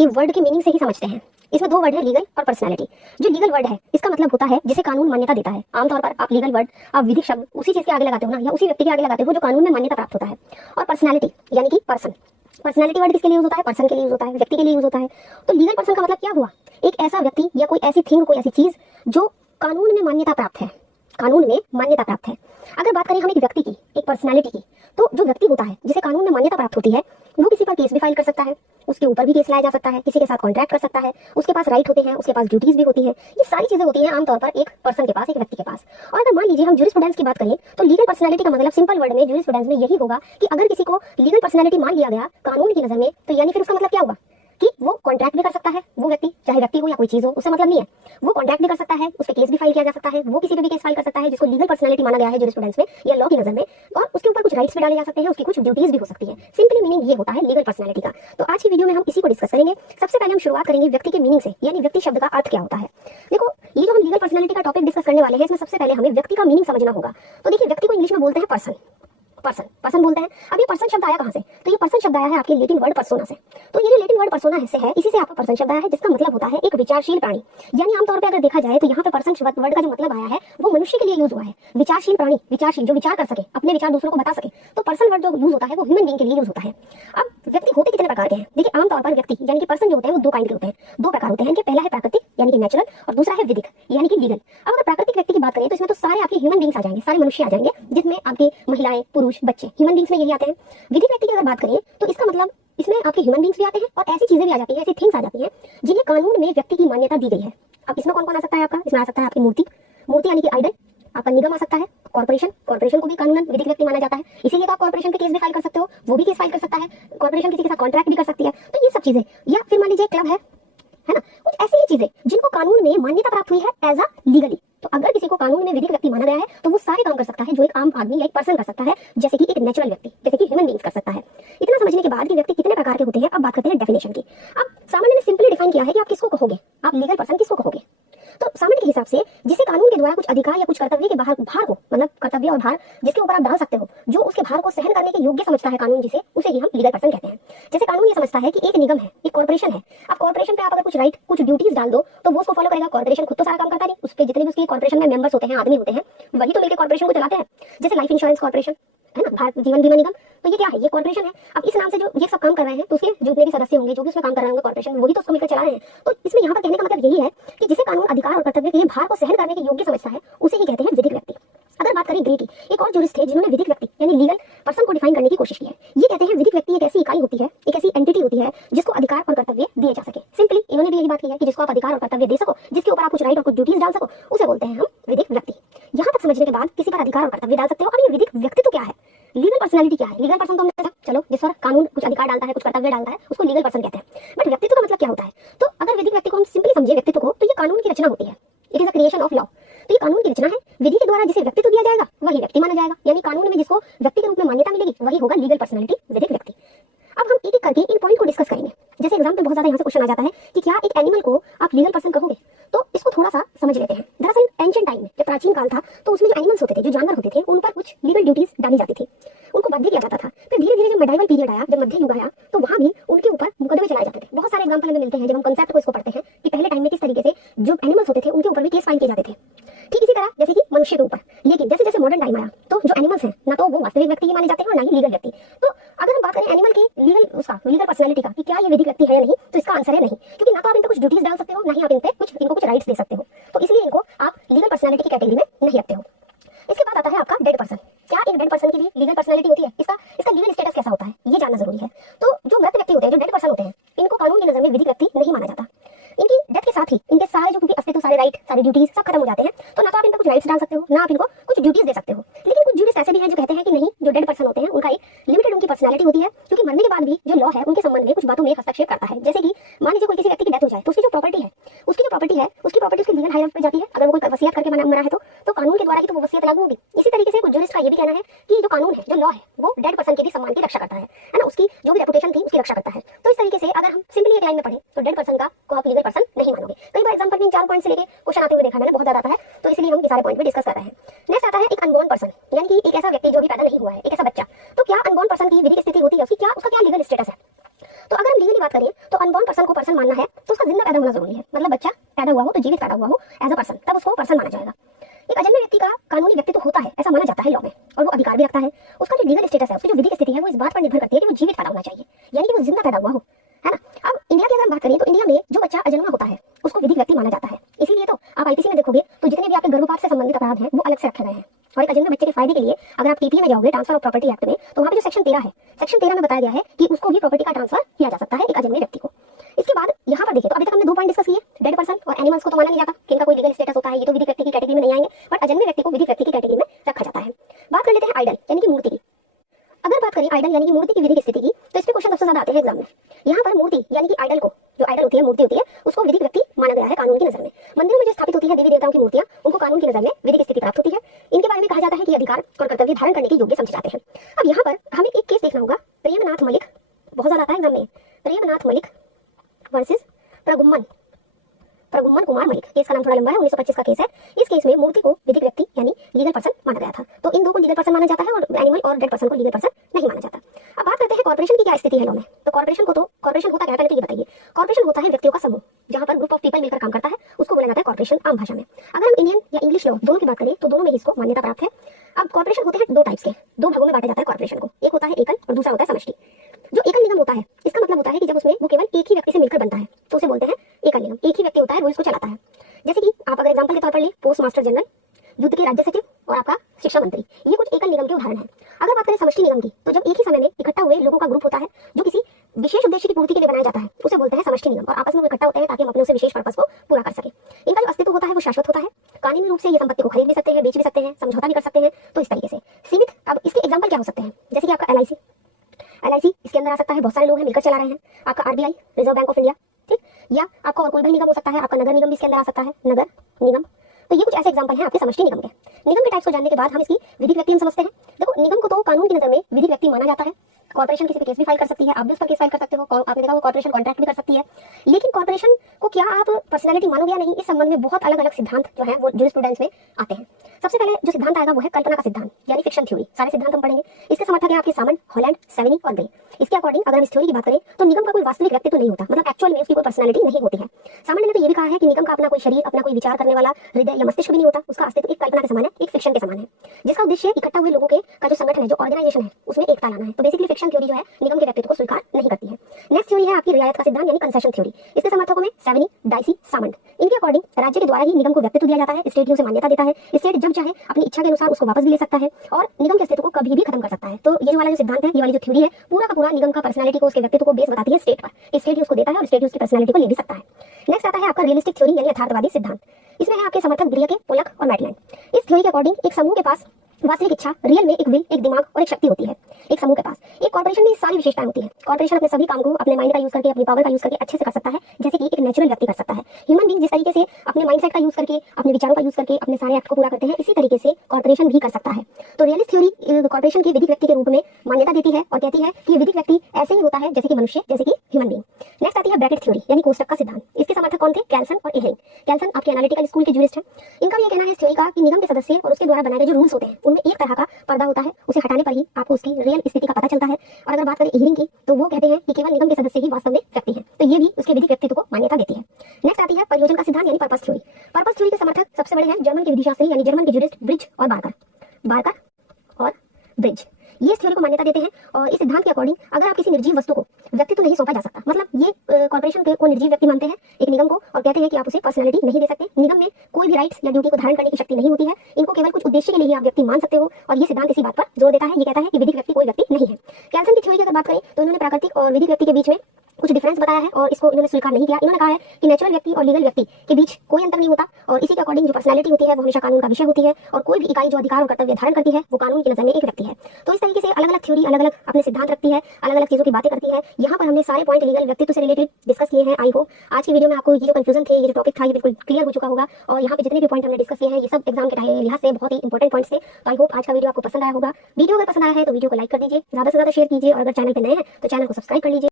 के वर्ड के मीनिंग से ही समझते हैं। इसमें दो वर्ड है, लीगल और पर्सनैलिटी। जो लीगल वर्ड है इसका मतलब होता है जिसे कानून मान्यता देता है। आमतौर पर आप लीगल वर्ड, आप विधिक शब्द उसी चीज के आगे लगाते हो ना, या उसी व्यक्ति के आगे लगाते हो जो कानून में मान्यता प्राप्त होता है। और पर्सनैलिटी यानी कि पर्सन, पर्सनैलिटी वर्ड किसके लिए यूज होता है? पर्सन के लिए यूज होता है, व्यक्ति के लिए यूज होता है। तो लीगल पर्सन का मतलब क्या हुआ? एक ऐसा व्यक्ति या कोई ऐसी थिंग, कोई ऐसी चीज जो कानून में मान्यता प्राप्त है, कानून में मान्यता प्राप्त है। अगर बात करें हम एक व्यक्ति की, एक पर्सनैलिटी की, तो जो व्यक्ति होता है जिसे कानून में मान्यता प्राप्त होती है वो किसी पर केस भी फाइल कर सकता है, उसके ऊपर भी केस लाया जा सकता है, किसी के साथ कॉन्ट्रैक्ट कर सकता है, उसके पास राइट होते हैं, उसके पास ड्यूटीज भी होती है। ये सारी चीजें होती हैं आमतौर पर एक पर्सन के पास, एक व्यक्ति के पास। और अगर मान लीजिए हम जूरिस्प्रूडेंस की बात करें तो लीगल पर्सनैलिटी का मतलब सिंपल वर्ड में जूरिस्प्रूडेंस में यही होगा कि अगर किसी को लीगल पर्सनैलिटी मान लिया गया कानून की नजर में, तो यानी फिर उसका मतलब क्या हुआ कि वो कॉन्ट्रैक्ट भी कर सकता है, वो व्यक्ति, चाहे व्यक्ति हो या कोई चीज हो, उससे मतलब नहीं है। वो कॉन्ट्रैक्ट भी कर सकता है, उस पर केस भी फाइल किया जा सकता है, वो किसी पे भी केस फाइल कर सकता है जिसको लीगल पर्सनैलिटी माना गया है जूरिस्प्रूडेंस में या लॉ की नजर में, और उसके ऊपर कुछ राइट्स भी डाले जा सकते हैं, उसकी कुछ ड्यूटीज भी हो सकती है। सिंपली मीनिंग ये होता है लीगल पर्सनैलिटी का। तो आज की वीडियो में हम इसी को डिस्कस करेंगे। सबसे पहले हम शुरुआत करेंगे व्यक्ति के मीनिंग से, यानी व्यक्ति शब्द का अर्थ क्या होता है। देखो, ये जो हम लीगल पर्सनैलिटी का टॉपिक डिस्कस करने वाले हैं, इसमें सबसे पहले हमें व्यक्ति का मीनिंग समझना होगा। तो देखिए, व्यक्ति को इंग्लिश में बोलते हैं पर्सन, पर्सन पर्सन बोलते हैं। अब ये पर्सन शब्द आया कहां से? तो ये पर्सन शब्द आया है आपके लैटिन वर्ड पर्सोना से। तो ये जो लैटिन वर्ड पर्सोना से है, इसी से आपका पर्सन शब्द आया है, जिसका मतलब होता है एक विचारशील प्राणी। यानी आमतौर पे अगर देखा जाए तो यहाँ पे पर्सन वर्ड का जो मतलब आया है वो मनुष्य के लिए यूज हुआ है। विचारशील प्राणी, विचारशील, जो विचार कर सके, अपने विचार दूसरों को बता सके। तो पर्सन वर्ड जो यूज होता है वो ह्यूमन बीइंग के लिए यूज होता है। अब व्यक्ति होते कितने प्रकार के हैं? देखिए, आमतौर पर व्यक्ति यानी कि पर्सन जो होते हैं वो दो काइंड के होते हैं, दो प्रकार होते हैं। इनके पहला है प्राकृतिक यानी कि नेचुरल, और दूसरा है विधिक यानी कि लीगल। अब अगर प्राकृतिक व्यक्ति की बात करें तो इसमें तो सारे आपके ह्यूमन बीइंग्स आ जाएंगे, सारे मनुष्य आ जाएंगे, जिसमें आपके महिलाएं, पुरुष, बच्चे, ह्यूमन बीइंग्स में यही आते हैं। विधिक व्यक्ति की अगर बात करें तो इसका मतलब इसमें आपके ह्यूमन बीइंग्स भी आते हैं और ऐसी चीजें भी आ जाती हैं, ऐसी थिंग्स आ जाती हैं जिन्हें कानून में व्यक्ति की मान्यता दी गई है। अब इसमें कौन कौन आ सकता है आपका? इसमें आ सकता है आपकी मूर्ति, मूर्ति यानी कि आइडल, आपका निगम आ सकता है, कॉर्पोरेशन, कॉर्पोरेशन को भी कानूनन विधिक व्यक्ति माना जाता है, इसीलिए तो आप कॉर्पोरेशन पे केस भी फाइल कर सकते हो, वो भी केस फाइल कर सकता है, कॉर्पोरेशन किसी के साथ कॉन्ट्रैक्ट भी कर सकती है। तो ये सब चीजें, या फिर मान लीजिए क्लब है ना, कुछ ऐसी ही चीजें जिनको कानून में मान्यता प्राप्त हुई है एज अ लीगली। तो अगर किसी को कानून में विधिक व्यक्ति माना गया है तो वो सारे काम कर सकता है जो एक आम आदमी या एक पर्सन कर सकता है, जैसे कि एक नेचुरल व्यक्ति, जैसे कि ह्यूमन बीइंग्स कर सकता है। इतना समझने के बाद कि व्यक्ति कितने प्रकार के होते हैं, अब बात करते हैं डेफिनेशन की। अब सामान्य ने सिंपली डिफाइन किया है कि आप किसको कहोगे, आप लीगल पर्सन किसको कहोगे। तो सामान्य के हिसाब से जिसे कानून के द्वारा कुछ अधिकार या कुछ कर्तव्य के भार को, मतलब कर्तव्य और भार जिसके ऊपर आप डाल सकते हो, जो उसके भार को सहन करने के योग्य समझता है कानून, जिसे उसे ही हम लीगल पर्सन कहते हैं। जैसे कानून ये समझता है कि एक निगम है, एक कॉर्पोरेशन है, अब कॉर्पोरेशन पे आप अगर कुछ राइट, कुछ ड्यूटीज डाल दो तो वो उसको फॉलो करेगा। कॉर्पोरेशन खुद तो सारा काम करता नहीं, उसके जितने भी उसके कॉर्पोरेशन में मेंबर्स होते हैं, आदमी होते हैं, वही तो मिलकर कॉर्पोरेशन को चलाते हैं। जैसे लाइफ इंश्योरेंस कॉर्पोरेशन है ना, भारत जीवन बीमा निगम, तो ये क्या है? ये कॉर्पोरेशन है। अब इस नाम से जो ये सब काम कर रहे हैं, तो उसके जितने भी सदस्य होंगे, जो भी उसमें काम कर रहे होंगे कॉर्पोरेशन, वही तो उसको मिलकर चला रहे हैं। तो इसमें यहाँ पर कहने का मतलब यही है कि जिसे कानून अधिकार और कर्तव्य के भार को सहन करने के योग्य समझता है, उसे ही कहते हैं विधिक व्यक्ति। अगर बात करें ग्रे की, एक और जूरिस्ट थे जिन्होंने विधिक व्यक्ति यानी लीगल पर्सन को डिफाइन करने की कोशिश की है। ये कहते हैं विधिक व्यक्ति एक ऐसी इकाई होती है, एक ऐसी एंटिटी होती है जिसको अधिकार और कर्तव्य दिए जा सके। सिंपली इन्होंने भी यही बात की है कि जिसको आप अधिकार और कर्तव्य दे सको, जिसके ऊपर आप कुछ राइट और कुछ ड्यूटीज डाल सको, उसे बोलते हैं हम विधिक व्यक्ति। यहाँ तक समझने के बाद किसी पर अधिकार और कर्तव्य डाल सकते हो। अब ये विधिक व्यक्ति तो क्या है, लीगल पर्सनैलिटी क्या है? लीगल पर्सन तो हमने चलो जिस पर कानून कुछ अधिकार डालता है, कुछ कर्तव्य डालता है, उसको लीगल पर्सन कहते हैं। बट व्यक्तित्व का मतलब क्या होता है? तो अगर विधिक व्यक्ति को हम सिंपली समझे व्यक्तित्व को, तो ये कानून की रचना होती है, it is a creation of law. तो ये कानून की रचना है, विधि के द्वारा जिसे व्यक्तित्व दिया जाएगा वही व्यक्ति माना जाएगा, यानी कानून में जिसको व्यक्ति के रूप में मान्यता मिलेगी वही होगा लीगल पर्सनैलिटी, विधिक व्यक्ति। अब हम एक एक करके इन पॉइंट को डिस्कस करेंगे। जैसे एग्जाम में बहुत ज्यादा यहाँ से क्वेश्चन आ जाता है कि क्या एक एनिमल को आप लीगल पर्सन कहोगे, तो इसको थोड़ा सा समझ लेते हैं। दरअसल एंशिएंट टाइम में, जब प्राचीन काल था, तो उसमें जो एनिमल्स होते थे, जो जानवर होते थे, उन पर कुछ लीगल ड्यूटीज डाली जाती थी, उनको बाध्य किया जाता था। फिर धीरे धीरे जब मेडाइवल पीरियड आया, जब मध्य युग आया, तो वहां भी उनके ऊपर मुकदमे चलाए जाते थे। बहुत सारे एग्जाम्पल हमें मिलते हैं जब हम कंसेप्ट को इसको पढ़ते हैं कि पहले टाइम में किस तरीके से जो एनिमल्स होते थे उनके ऊपर भी केस फाइल किए जाते थे। ठीक इसी तरह जैसे कि मनुष्य के ऊपर। लेकिन जैसे जैसे मॉडर्न टाइम आया तो जो एनिमल्स हैं ना तो वो वास्तविक व्यक्ति ही माने जाते हैं और ना ही लीगल व्यक्ति। तो अगर हम बात करें एनिमल की लीगल पर्सनैलिटी का कि क्या ये विधिक व्यक्ति है या नहीं, तो इसका आंसर है नहीं, क्योंकि ना तो आप इन पे कुछ ड्यूटीज डाल सकते हो, ना ही आप इनको कुछ राइट्स दे सकते हो। तो इसलिए इनको आप लीगल पर्सनैलिटी की कैटेगरी में नहीं रखते हो। इसके बाद आता है आपका डेड पर्सन। क्या एक डेड पर्सन की भी लीगल पर्सनैलिटी होती है? इसका लीगल स्टेटस कैसा होता है ये जानना जरूरी है। तो जो मृत व्यक्ति होते हैं, जो डेड पर्सन होते हैं, इनको कानून की नजर में विधिक व्यक्ति नहीं माना जाता। इनकी डेथ के साथ ही इनके सारे जो क्योंकि अस्तित्व, सारे राइट, सारी ड्यूटीज सब खत्म हो जाते हैं। तो ना तो आप इन पर कुछ राइट्स डाल सकते हो, ना आप इनको कुछ ड्यूटीज दे सकते हो। लेकिन कुछ जूरिस्ट ऐसे भी हैं जो कहते हैं कि नहीं, जो डेड पर्सन होते हैं उनका एक लिमिटेड उनकी पर्सनैलिटी होती है, क्योंकि मरने के बाद भी जो लॉ है उनके संबंध में कुछ बातों में हस्तक्षेप करता है। जैसे कि मान लीजिए कोई किसी व्यक्ति की डेथ हो जाए तो उसकी जो प्रॉपर्टी है, उसकी उसकी लीगल हायर पे जाती है। अगर वो कोई वसीयत करके मरा है तो कानून के द्वारा ही तो वो वसीयत लागू होगी। इसी तरीके से कुछ जूरिस्ट का ये भी कहना है कि जो कानून है, जो लॉ है, वो डेड पर्सन के भी सम्मान की रक्षा करता है ना, उसकी जो भी रेपुटेशन थी उसकी रक्षा करता है। तो इस तरीके से अगर हम सिंपली एक लाइन में पढ़े तो डेड पर्सन को आप लीगल पर्सन नहीं मानोगे। कई बार एग्जाम्पल में इन 4 पॉइंट से लेके क्वेश्चन आते हुए देखा मैंने, बहुत ज्यादा आता है, तो इसलिए हम ये सारे पॉइंट पे डिस्कस कर रहे हैं। नेक्स्ट आता है एक अनबॉर्न पर्सन, यानी कि एक ऐसा व्यक्ति जो भी पैदा नहीं हुआ है, एक ऐसा बच्चा। तो क्या अनबॉर्न पर्सन की विधिक स्थिति होती है, उसका क्या लीगल स्टेटस है? तो अगर हम लीगली बात करें तो अनबॉर्न पर्सन को पर्सन मानना है तो उसका जिंदा पैदा होना जरूरी है, मतलब बच्चा पैदा हुआ हो तो जीवित पैदा हुआ हो एज अ पर्सन, तब उसको पर्सन माना जाएगा। एक अजन्मे व्यक्ति का कानूनी व्यक्तित्व तो होता है ऐसा माना जाता है लॉ में, और वो अधिकार भी रखता है। उसका जो लीगल स्टेटस है, उसकी जो विधिक स्थिति है, वो इस बात पर निर्भर करती है कि वो जीवित पैदा होना चाहिए, यानी कि वो जिंदा पैदा हुआ हो, है ना। अब इंडिया की अगर हम बात करें तो इंडिया में जो बच्चा अजन्मा होता है उसको विधिक व्यक्ति माना जाता है। इसीलिए तो आप आईपीसी में देखोगे तो जितने भी आपके गर्भपात से संबंधित अपराध हैं वो अलग से रखे गए हैं। और एक अजन्मे बच्चे के फायदे के लिए अगर आप टीपीए में जाओगे, ट्रांसफर ऑफ प्रॉपर्टी एक्ट में, तो वहाँ पे जो सेक्शन 13 है, सेक्शन 13 में बताया गया है कि उसको भी प्रॉपर्टी का ट्रांसफर किया जा सकता है एक अजन्मे व्यक्ति को। इसके बाद यहाँ पर देखिए तो अभी तक हमने 2 पॉइंट डिस्कस किए, डेड पर्सन और एनिमल्स को तो माना नहीं जाता कि इनका कोई लीगल स्टेटस होता है, ये तो विधिक व्यक्ति की कैटेगरी में नहीं आएंगे, बट अजन्मे व्यक्ति को विधिक व्यक्ति की कैटेगरी में रखा जाता है। बात कर लेते हैं आइडल यानी कि मूर्ति की। अगर बात करें आइडल यानी कि मूर्ति की विधिक स्थिति की, तो इस पे क्वेश्चन सबसे ज्यादा आते हैं एग्जाम में। यहाँ पर मूर्ति यानी कि आइडल को, जो आइडल होती है, मूर्ति होती है, उसको विधिक व्यक्ति माना गया है कानून की नजर में। मंदिरों में जो स्थापित होती है देवी देवताओं की मूर्तियां, उनको कानून की नजर में विधिक स्थिति प्राप्त होती है। इनके बारे में कहा जाता है कि अधिकार और कर्तव्य धारण करने के योग्य समझे जाते हैं। अब यहाँ पर हमें एक केस देखना होगा, प्रेमनाथ मलिक, बहुत ज्यादा आता है एग्जाम में, प्रेमनाथ मलिक वर्सेस प्रगुम्मन कुमार मलिक। केस का नाम थोड़ा लंबा है, 1925 का केस है। इस केस में मूर्ति को विधिक व्यक्ति यानी लीगल पर्सन माना गया था। तो इन दो को लीगल पर्सन माना जाता है और एनिमल और डेड पर्सन को लीगल पर्सन नहीं माना जाता। अब बात करते हैं कॉर्पोरेशन की क्या स्थिति है लॉ में। तो कॉर्पोरेशन होता क्या है, पहले तो ये बताइए। कॉर्पोरेशन होता है व्यक्तियों का समूह, जहां पर ग्रुप ऑफ पीपल मिलकर काम करता है, उसको बोला जाता है कॉर्पोरेशन आम भाषा में। अगर हम इंडियन या इंग्लिश लॉ दोनों की बात करें तो दोनों में इसको मान्यता प्राप्त है। अब कॉर्पोरेशन होते हैं 2 टाइप्स के, 2 भागों में बांटा जाता है कॉर्पोरेशन को। एक होता है एकल और दूसरा होता है समष्टि। जो एकल निगम होता है, इसका मतलब होता है कि जब उसमें वो केवल एक ही व्यक्ति से मिलकर बनता है तो उसे बोलते हैं एकल निगम। एक ही व्यक्ति होता है, वो इसको चलाता है। जैसे कि आप अगर एग्जांपल के तौर पर ले, पोस्ट मास्टर जनरल, युद्ध के राज्य सचिव और आपका शिक्षा मंत्री, ये कुछ एकल निगम के उदाहरण हैं। अगर बात करें समष्टि निगम की, तो जब एक ही समय में इकट्ठा हुए लोगों का ग्रुप होता है जो किसी विशेष उद्देश्य की पूर्ति के लिए बनाया जाता है, उसे बोलते हैं समष्टि निगम, और आपस में वो इकट्ठा होते हैं ताकि हम अपने उसे विशेष पर्पस को पूरा कर सके। इनका जो अस्तित्व होता है वो शाश्वत होता है, कानूनी रूप से ये संपत्ति को खरीद भी सकते हैं, बेच भी सकते हैं, समझौता भी कर सकते हैं, तो इस तरीके से सीमित। अब इसके एग्जाम्पल क्या हो सकते हैं, जैसे कि आपका एलआईसी इसके अंदर आ सकता है, बहुत सारे लोग हैं मिलकर चला रहे हैं। आपका RBI, reserve bank of India, ठीक, या आपका और कोई भी निगम हो सकता है, आपका नगर निगम भी इसके अंदर आ सकता है, नगर निगम। तो ये कुछ ऐसे एग्जांपल हैं आपके समष्टि निगम के। निगम के टाइप्स को जानने के बाद हम इसकी विधिक व्यक्ति हम समझते हैं। देखो, निगम को तो कानून की नजर में विधिक व्यक्ति माना जाता है। कॉर्पोरेशन किसी पे केस भी फाइल कर सकती है, आप भी उस पर केस फाइल कर सकते हो, आपने देखा वो कॉर्पोरेशन कॉन्ट्रैक्ट भी कर सकती है। लेकिन कॉर्पोरेशन को क्या आप पर्सनैलिटी मानोगे या नहीं, इस संबंध में बहुत अलग अलग सिद्धांत जो है वो जूरिस्प्रूडेंस में आते हैं। सबसे पहले जो सिद्धांत आएगा वो है कल्पना का सिद्धांत, यानी फिक्शन थ्योरी। सारे सिद्धांत हम पढ़ेंगे। इसके समर्थक है आपके सामंत, हॉलैंड, सेवेनी और ग्रे। इसके अकॉर्डिंग अगर हम इस थ्योरी की बात करें तो निगम का कोई वास्तविक व्यक्तित्व नहीं होता, मतलब एक्चुअल में उसकी कोई पर्सनैलिटी नहीं होती है। सामंत ने तो ये भी कहा है कि निगम का अपना कोई शरीर, अपना कोई विचार करने वाला हृदय या मस्तिष्क भी नहीं होता, उसका अस्तित्व एक कल्पना के समान है, एक फिक्शन के समान है, जिसका उद्देश्य इकट्ठा हुए लोगों के का जो संगठन है, जो ऑर्गेनाइजेशन है, उसमें एकता लाना है। तो बेसिकली फिक्शन थ्योरी जो है निगम के व्यक्तित्व को स्वीकार नहीं करती है। नेक्स्ट थ्योरी है आपकी रियायत का सिद्धांत यानी कंसेशन थ्योरी। इसके समर्थकों में सेवेनी, डाइसी, सामंत। इनके अकॉर्डिंग राज्य के द्वारा ही निगम को व्यक्तित्व दिया जाता है, स्टेट ही उसे मान्यता देता है, स्टेट जब चाहे अपनी इच्छा के अनुसार उसको वापस भी ले सकता है और निगम के अस्तित्व को कभी भी खत्म कर सकता है। तो ये वाला जो सिद्धांत है, ये वाली जो थ्योरी है, पूरा का पूरा निगम का पर्सनैलिटी को, उसके व्यक्तित्व को बेस बताती है स्टेट पर। स्टेट ही उसको देता है और स्टेट ही उसकी पर्सनैलिटी को ले भी सकता है। नेक्स्ट आता है आपका रियलिस्टिक थ्योरी यानी यथार्थवादी सिद्धांत। इसमें है आपके समर्थक ग्रियके, पोलक और मैटलैंड। इस थ्योरी के अकॉर्डिंग एक समूह के पास वास्तविक इच्छा, रियल में एक विल, एक दिमाग और एक शक्ति होती है एक समूह के पास। एक कॉर्पोरेशन में सारी विशेषताएं होती है। कॉर्पोरेशन अपने सभी काम को अपने माइंड का यूज करके, अपनी पावर का यूज करके अच्छे से कर सकता है, जैसे कि एक नेचुरल व्यक्ति कर सकता है। ह्यूमन बीइंग जिस तरीके से अपने माइंडसेट का यूज करके, अपने विचारों का यूज करके अपने सारे एक्ट को पूरा करते हैं, इसी तरीके से कॉर्पोरेशन भी कर सकता है। तो रियलिस्ट थ्योरी कॉर्पोरेशन की विधिक व्यक्ति के रूप में मान्यता देती है और कहती है कि विधिक व्यक्ति ऐसे ही होता है जैसे कि मनुष्य, जैसे कि ह्यूमन बीइंग। नेक्स्ट आती है ब्रैकेट थ्योरी यानी कोष्टक का सिद्धांत। इसके समर्थक कौन थे? कैल्सन और एहरिंग। कैल्सन आपके एनालिटिकल स्कूल के जूरिस्ट हैं। इनका ये कहना है इस थ्योरी का कि निगम के सदस्य और उसके द्वारा बनाए गए जो रूल्स होते हैं, उनमें एक तरह का पर्दा होता है, उसे हटाने पर ही आपको उसकी रियल स्थिति का पता चलता है। और अगर बात करें एहरिंग की, तो वो कहते हैं कि केवल निगम के सदस्य ही वास्तव में व्यक्ति हैं, तो ये भी उसके विधिक व्यक्तित्व को मान्यता देती है। नेक्स्ट आती है प्रयोजन का सिद्धांत यानी पर्पस थ्योरी। पर्पस थ्योरी के समर्थक सबसे बड़े हैं जर्मन के विधिशास्त्री यानी जर्मन के जूरिस्ट ब्रिज और बार्कर और ब्रिज। ये इस थ्योरी को मान्यता देते हैं और इस सिद्धांत के अकॉर्डिंग अगर आप किसी निर्जीव वस्तु को व्यक्तित्व नहीं सौंपा जा सकता, मतलब ये कॉर्पोरेशन को निर्जीव व्यक्ति मानते हैं एक निगम को और कहते हैं कि आप उसे पर्सनैलिटी नहीं दे सकते। निगम में कोई भी राइट्स या ड्यूटी को धारण करने की शक्ति नहीं होती है। इनको केवल कुछ उद्देश्य के लिए ही आप व्यक्ति मान सकते हो और ये सिद्धांत इसी बात पर जोर देता है। ये कहता है कि विधिक व्यक्ति कोई व्यक्ति नहीं है। कैल्सन की थ्योरी की अगर बात करें तो इन्होंने प्राकृतिक और विधिक व्यक्ति के बीच में कुछ डिफरेंस बताया है और इसको इन्होंने स्वीकार नहीं किया। इन्होंने कहा है कि नेचुरल व्यक्ति और लीगल व्यक्ति के बीच कोई अंतर नहीं होता और इसी के अकॉर्डिंग जो पर्सनैलिटी होती है वो हमेशा कानून का विषय होती है और कोई भी इकाई जो अधिकार और कर्तव्य धारण करती है वो कानून की नजर में एक व्यक्ति है। तो इस तरीके से अलग अलग थ्योरी अलग अलग अपने सिद्धांत रखती है, अलग अलग चीजों की बातें करती है। यहाँ पर हमने सारे पॉइंट लीगल व्यक्तित्व से रिलेटेड डिस्कस किए हैं। आई होप आज की वीडियो में आपको ये जो कंफ्यूजन थे, ये जो टॉपिक था, ये बिल्कुल क्लियर हो चुका होगा और यहाँ पे जितने भी पॉइंट हमने डिस्कस किए हैं ये सब एग्जाम के लिहाज से बहुत ही इंपॉर्टेंट पॉइंट्स थे। तो आई होप आज का वीडियो आपको पसंद आया होगा। वीडियो अगर पसंद आया है तो वीडियो को लाइक कर दीजिए, ज्यादा से ज्यादा शेयर कीजिए और अगर चैनल पे नए हैं तो चैनल को सब्सक्राइब कर लीजिए।